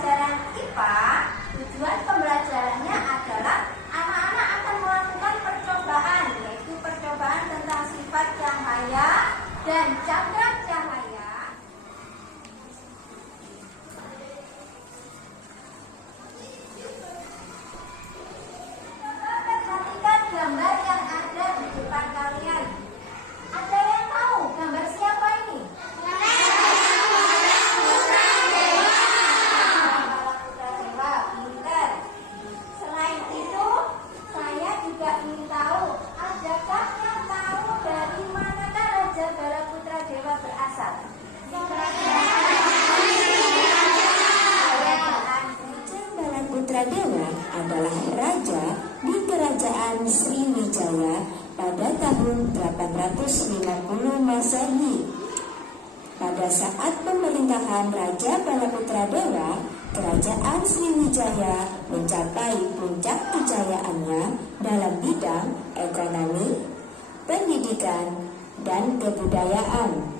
pelajaran IPA, tujuan pembelajarannya adalah anak-anak akan melakukan percobaan, yaitu percobaan tentang sifat cahaya dan cakra cahaya. Perhatikan gambar yang ada di depan kalian. Ada yang tahu gambar siapa ini? Dewa adalah raja di kerajaan Sriwijaya pada tahun 850 Masehi. Pada saat pemerintahan Raja Balaputra Dewa, kerajaan Sriwijaya mencapai puncak kejayaannya dalam bidang ekonomi, pendidikan, dan kebudayaan.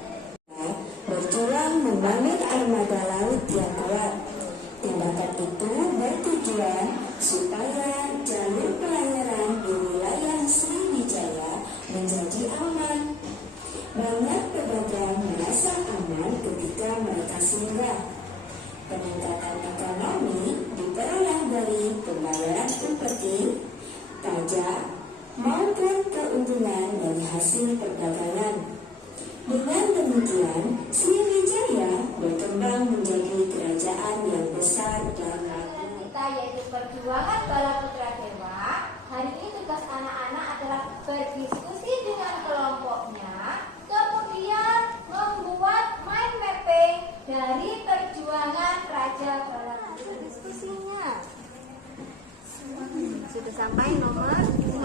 Berjuang membangun armada laut yang kuat. Tindakan itu bertujuan supaya jalur pelayaran di wilayah Sriwijaya menjadi aman. Banyak pedagang merasa aman ketika mereka singgah. Peningkatan ekonomi diperoleh dari pembayaran upeti, pajak, maupun keuntungan dari hasil perdagangan. Dengan demikian, Sriwijaya berkembang menjadi kerajaan yang besar dan agung. Kita yaitu perjuangan Balaputra Dewa. Hari ini tugas anak-anak adalah berdiskusi dengan kelompoknya, kemudian membuat mind mapping dari perjuangan Raja Balaputra. Diskusinya sudah sampai nomor 2.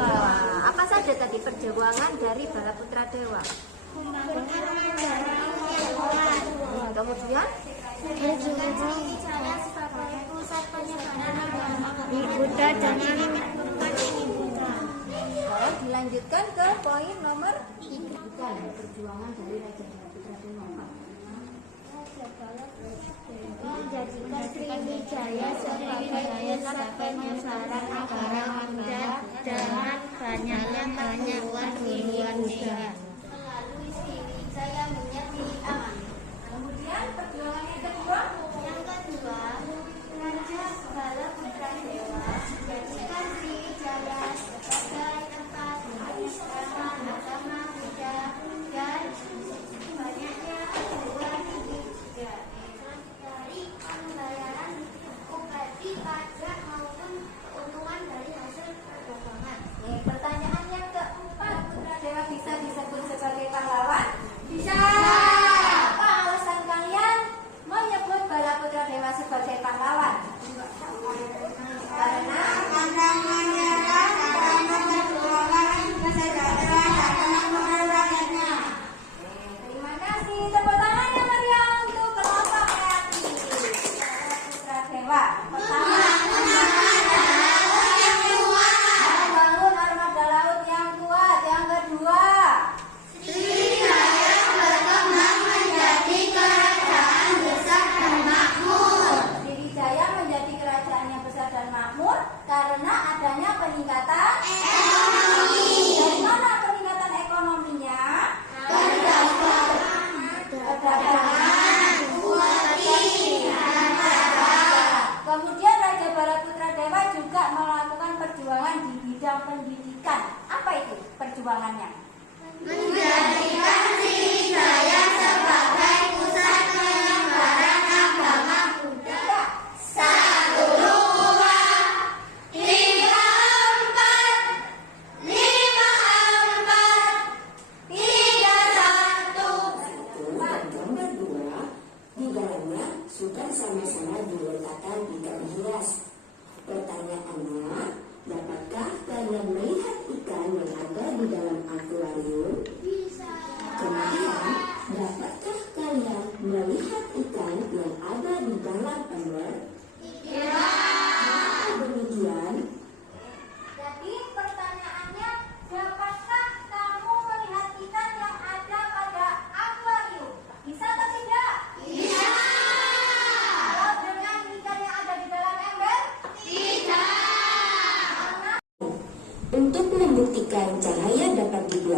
Apa saja tadi perjuangan dari Balaputra Dewa? Kemudian pusat penyebaran Buddha dan dilanjutkan ke poin nomor 3. Perjuangan dari Raja Balaputra Dewa menjadikan Sriwijaya sebagai pusat penyebaran agama Buddha dengan banyak perguruan Buddha. Saya menjadi aman. Kemudian perjuangan yang kedua, Raja Balaputra Dewa menjadikan Sriwijaya sebagai tempat penyebaran agama Buddha dan banyaknya perguruan tinggi Buddha dari pembayaran upeti, pajak maupun keuntungan dari hasil perdagangan. Pertanyaan yang keempat, Putra Dewa bisa disebut sebagai pahlawan? Bisa. Apa alasan kalian menyebut Balaputra Dewa sebagai pahlawan? Karena menyerah dan memperjuangkan kesejahteraan dan kemakmuran rakyatnya. Terima kasih. Tepuk tangan yang meriah untuk kelompok kreatif Balaputra Dewa. Pertama, membangun armada laut yang kuat. Yang kedua, Sriwijaya menjadi kerajaan yang besar dan makmur karena adanya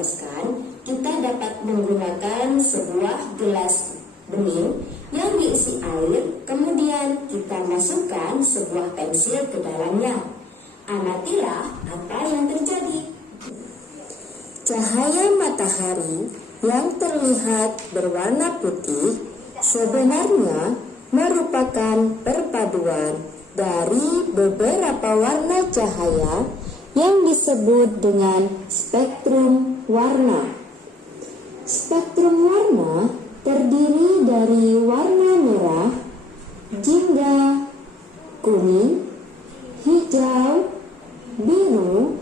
dijelaskan, kita dapat menggunakan sebuah gelas bening yang diisi air, kemudian kita masukkan sebuah pensil ke dalamnya. Amatilah apa yang terjadi. Cahaya matahari yang terlihat berwarna putih sebenarnya merupakan perpaduan dari beberapa warna cahaya yang disebut dengan spektrum warna. Spektrum warna terdiri dari warna merah, jingga, kuning, hijau, biru,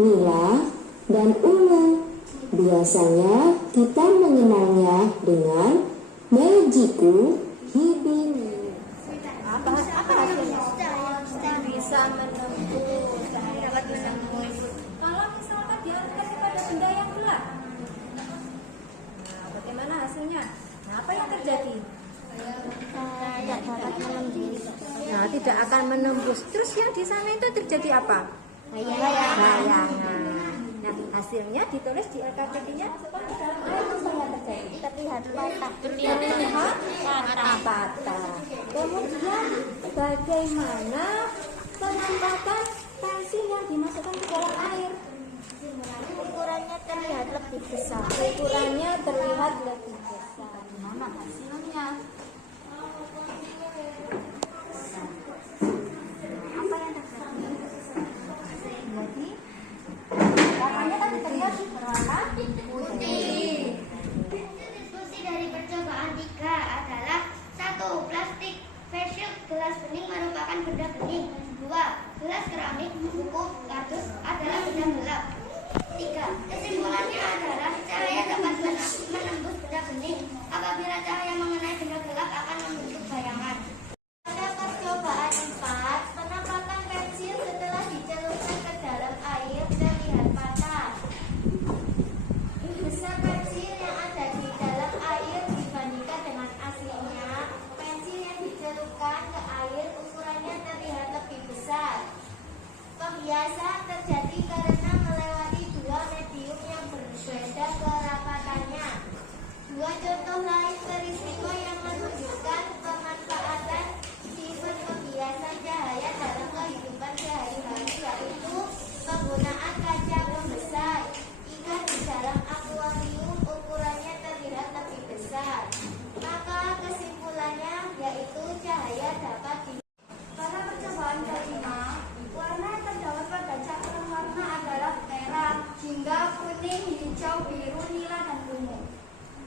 nila, dan ungu. Biasanya kita mengenalnya dengan Meiji-ku Hibini. Apa hasilnya? Bisa menembus cahaya, bisa menembus. Kalau misalkan diaplikasi pada benda yang gelap, nah bagaimana hasilnya? Nah, apa yang terjadi? Tidak dapat menembus. Nah, tidak akan menembus. Terus yang di sana itu terjadi apa? Bayangan. Nah, hasilnya ditulis di LKPD-nya masukkan ke dalam air, apa yang terjadi? Terlihat patah. Terlihat patah. Kemudian bagaimana penempatan pensil yang dimasukkan ke dalam air? Ukurannya terlihat lebih besar. Ukurannya terlihat lebih besar. Mana hasilnya? Apa yang terjadi? Jadi warnanya tadi terlihat berwarna putih. Diskusi dari percobaan 3 adalah 1. Plastik facial gelas bening merupakan benda bening. 2. Gelas keramik, buku, kardus adalah benda gelap. 3. Kesimpulannya adalah cahaya dapat menembus benda bening. Apabila cahaya mengenai benda gelap akan membentuk bayangan. Pada percobaan 4, penempatan pensil setelah dicelupkan ke dalam air terlihat patah. Besar pensil yang ada di dalam air dibandingkan dengan aslinya, pensil yang dicelupkan ke air ukurannya terlihat lebih besar. Pembiasan terjadi karena melewati dua medium yang berbeda kerapatannya. Dua contoh lain peristiwa yang menunjukkan pemanfaatan sifat pembiasan cahaya dalam kehidupan sehari-hari yaitu penggunaan kaca pembesar. Ikan di dalam akuarium ukurannya terlihat lebih besar. Maka kesimpulannya yaitu cahaya dapat di. Pada percobaan kelima, warna yang terdapat pada cakram warna adalah merah, jingga, kuning, hijau, biru, nila, dan ungu.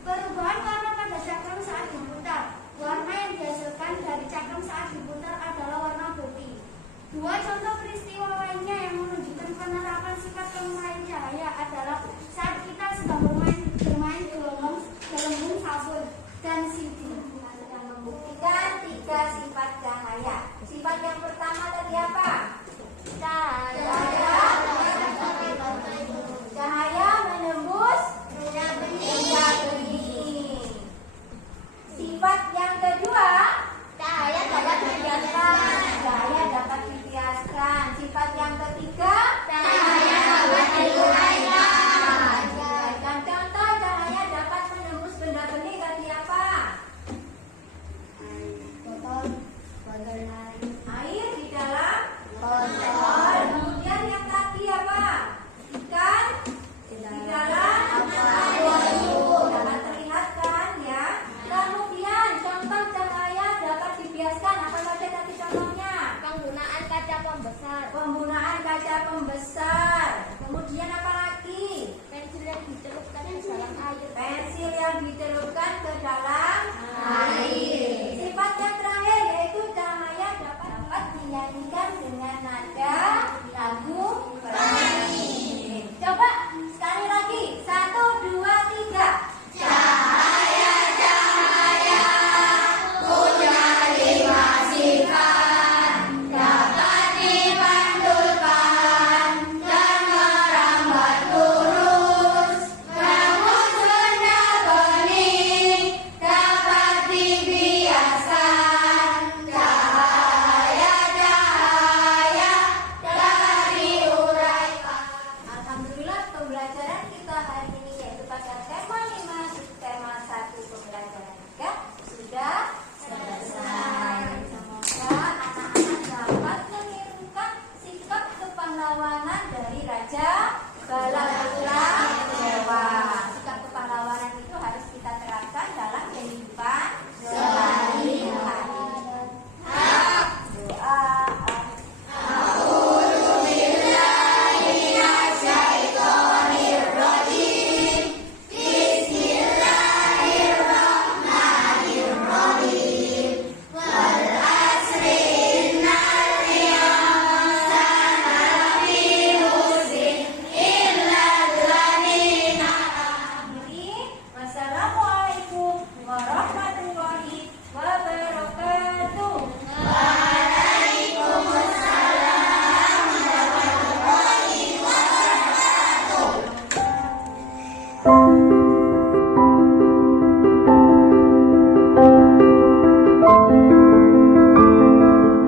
Perubahan warna pada cakram saat diputar. Warna yang dihasilkan dari cakram saat diputar adalah warna putih. Dua contoh peristiwa lainnya yang menunjukkan penerapan sifat pengurang cahaya adalah saat kita sedang bermain gelembung sabun dan sidi. Yang membuktikan 3 sifat cahaya. Sifat yang pertama tadi apa? Cahaya menembus benda bening. Sifat yang kedua, cahaya dapat dibiaskan. Cahaya dapat dibiaskan. Sifat yang ketiga, cahaya dapat diuraikan. Dan contoh cahaya dapat menembus benda bening tadi apa? Botol